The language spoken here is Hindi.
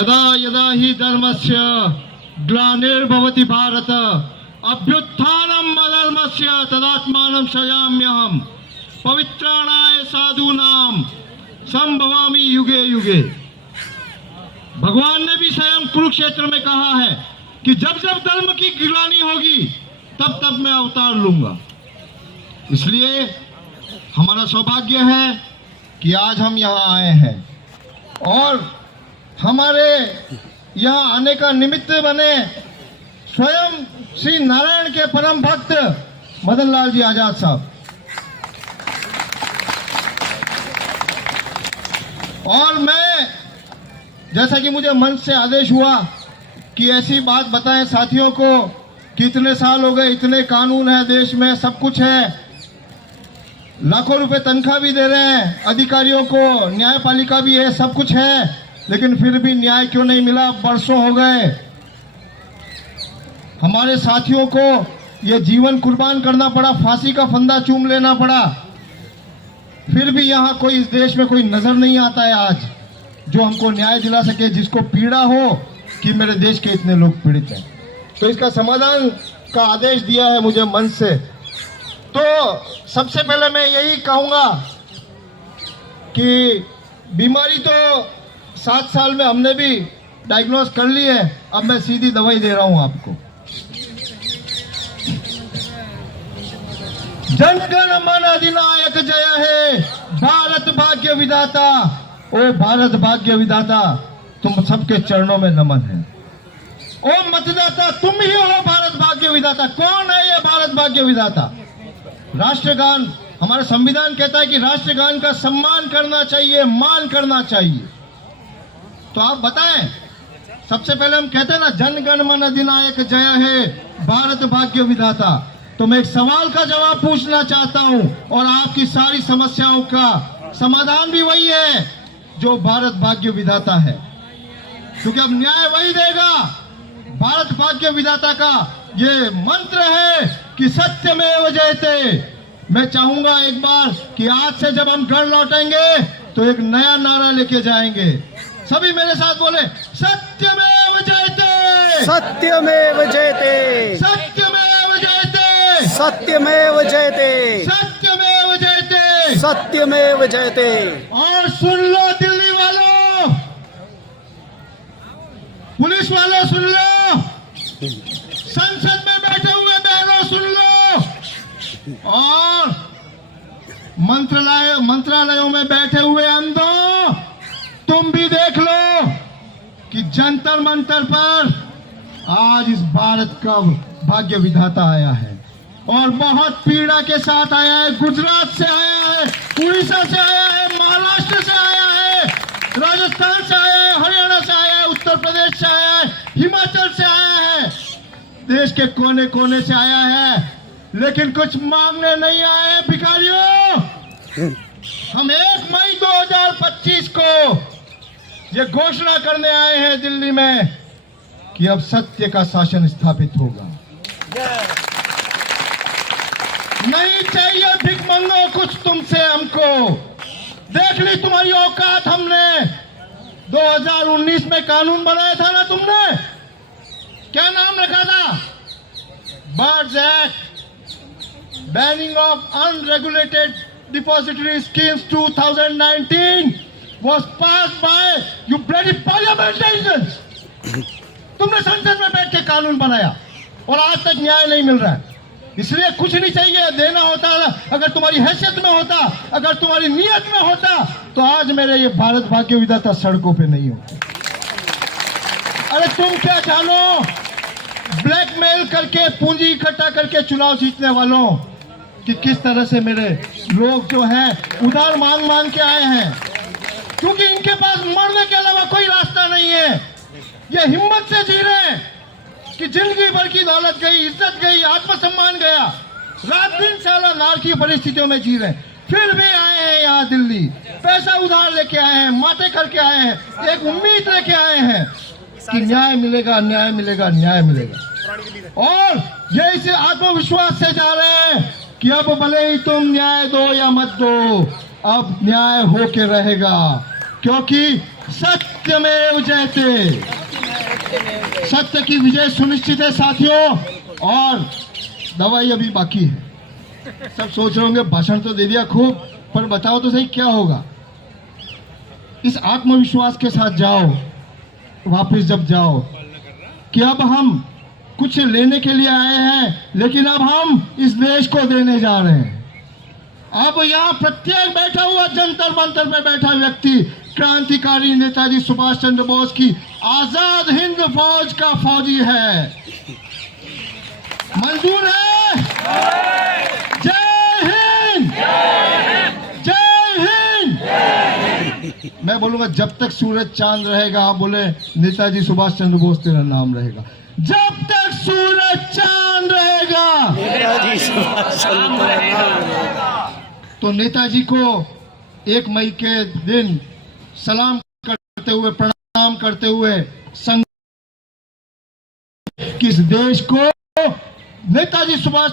यदा यदा हि धर्मस्य ग्लानिर्भवति भारत अभ्युत्थानम् अधर्मस्य तदात्मानं सृजाम्यहम् पवित्राणाय साधूनां संभवामि युगे युगे। भगवान ने भी स्वयं कुरुक्षेत्र में कहा है कि जब जब धर्म की गिलानी होगी तब तब मैं अवतार लूंगा। इसलिए हमारा सौभाग्य है कि आज हम यहाँ आए हैं और हमारे यहाँ आने का निमित्त बने स्वयं श्री नारायण के परम भक्त मदन लाल जी आजाद साहब। और मैं, जैसा कि मुझे मंच से आदेश हुआ कि ऐसी बात बताएं साथियों को कि इतने साल हो गए, इतने कानून है देश में, सब कुछ है, लाखों रुपए तनख्वाह भी दे रहे हैं अधिकारियों को, न्यायपालिका भी है, सब कुछ है, लेकिन फिर भी न्याय क्यों नहीं मिला? बरसों हो गए। हमारे साथियों को ये जीवन कुर्बान करना पड़ा, फांसी का फंदा चूम लेना पड़ा, फिर भी यहाँ कोई, इस देश में कोई नजर नहीं आता है आज जो हमको न्याय दिला सके, जिसको पीड़ा हो कि मेरे देश के इतने लोग पीड़ित हैं। तो इसका समाधान का आदेश दिया है मुझे मन से। तो सबसे पहले मैं यही कहूँगा कि बीमारी तो 7 साल में हमने भी डायग्नोज कर ली है, अब मैं सीधी दवाई दे रहा हूँ आपको। जन गण मन अधिनायक जय है, भारत भाग्य विधाता। ओ भारत भाग्य विधाता, तुम सबके चरणों में नमन है। ओ मतदाता, तुम ही हो भारत भाग्य विधाता। कौन है ये भारत भाग्य विधाता? राष्ट्रगान, हमारा संविधान कहता है कि राष्ट्रगान का सम्मान करना चाहिए, मान करना चाहिए। तो आप बताएं, सबसे पहले हम कहते हैं ना, जन गण मन अधिनायक जय है, भारत भाग्य विधाता। तो मैं एक सवाल का जवाब पूछना चाहता हूं और आपकी सारी समस्याओं का समाधान भी वही है जो भारत भाग्य विधाता है, क्योंकि अब न्याय वही देगा। भारत भाग्य विधाता का ये मंत्र है कि सत्यमेव जयते। मैं चाहूंगा एक बार कि आज से जब हम घर लौटेंगे तो एक नया नारा लेके जाएंगे। सभी मेरे साथ बोले, सत्यमेव जयते, सत्यमेव जयते, सत्यमेव जयते, सत्यमेव जयते, सत्यमेव जयते, सत्यमेव जयते। और सुन लो दिल्ली वालों, पुलिस वालों सुन लो, संसद में बैठे हुए बहनों सुन लो, और मंत्रालयों में बैठे हुए अंधों, तुम भी देख लो कि जंतर मंतर पर आज इस भारत का भाग्य विधाता आया है और बहुत पीड़ा के साथ आया है। गुजरात से आया है, उड़ीसा से आया है, महाराष्ट्र से आया है, राजस्थान से आया है, हरियाणा से आया है, उत्तर प्रदेश से आया है, हिमाचल से आया है, देश के कोने कोने से आया है, लेकिन कुछ मांगने नहीं आए हैं भिखारियों। हम 1 मई 2025 को ये घोषणा करने आए हैं दिल्ली में कि अब सत्य का शासन स्थापित होगा। नहीं चाहिए भिख मंगो कुछ तुमसे हमको। देख ली तुम्हारी औकात हमने। 2019 में कानून बनाया था ना तुमने, क्या नाम रखा था? Birds act, banning of unregulated depository schemes 2019 was passed by you bloody parliamentarians। तुमने संसद में बैठ के कानून बनाया और आज तक न्याय नहीं मिल रहा है। इसलिए कुछ नहीं चाहिए, देना होता अगर तुम्हारी हैसियत में होता, अगर तुम्हारी नीयत में होता, तो आज मेरे ये भारत भाग्य विधाता सड़कों पे नहीं होते। अरे तुम क्या जानो, ब्लैकमेल करके, पूंजी इकट्ठा करके चुनाव जीतने वालों, कि किस तरह से मेरे लोग जो हैं उधार मांग मांग के आए हैं, क्योंकि इनके पास मरने के अलावा कोई रास्ता नहीं है। ये हिम्मत से जी रहे हैं कि जिंदगी भर की दौलत गई, इज्जत गई, आत्मसम्मान गया, रात दिन साला नारकीय परिस्थितियों में जी रहे हैं, फिर भी आए हैं यहाँ दिल्ली, पैसा उधार लेके आए हैं, माटे करके आए हैं, एक उम्मीद लेके आए हैं कि न्याय मिलेगा, न्याय मिलेगा, न्याय मिलेगा। और ये इसे आत्मविश्वास से जा रहे हैं कि अब भले ही तुम न्याय दो या मत दो, अब न्याय होके रहेगा, क्योंकि सत्य सत्यमेव जयते। सत्य की विजय सुनिश्चित है साथियों। और दवाई अभी बाकी है। सब सोच रहे होंगे भाषण तो दे दिया खूब, पर बताओ तो सही क्या होगा। इस आत्मविश्वास के साथ जाओ वापस जब जाओ कि अब हम कुछ लेने के लिए आए हैं, लेकिन अब हम इस देश को देने जा रहे हैं। अब यहाँ प्रत्येक बैठा हुआ जंतर मंतर में बैठा व्यक्ति क्रांतिकारी नेताजी सुभाष चंद्र बोस की आजाद हिंद फौज का फौजी है। मंजूर है? जय हिंद, जय हिंद। मैं बोलूंगा जब तक सूरज चांद रहेगा, आप बोले नेताजी सुभाष चंद्र बोस तेरा नाम रहेगा। जब तक सूरज चांद रहेगा नेताजी सुभाष चंद्र तो नेताजी को 1 मई के दिन सलाम करते हुए, प्रणाम करते हुए किस देश को नेताजी सुभाष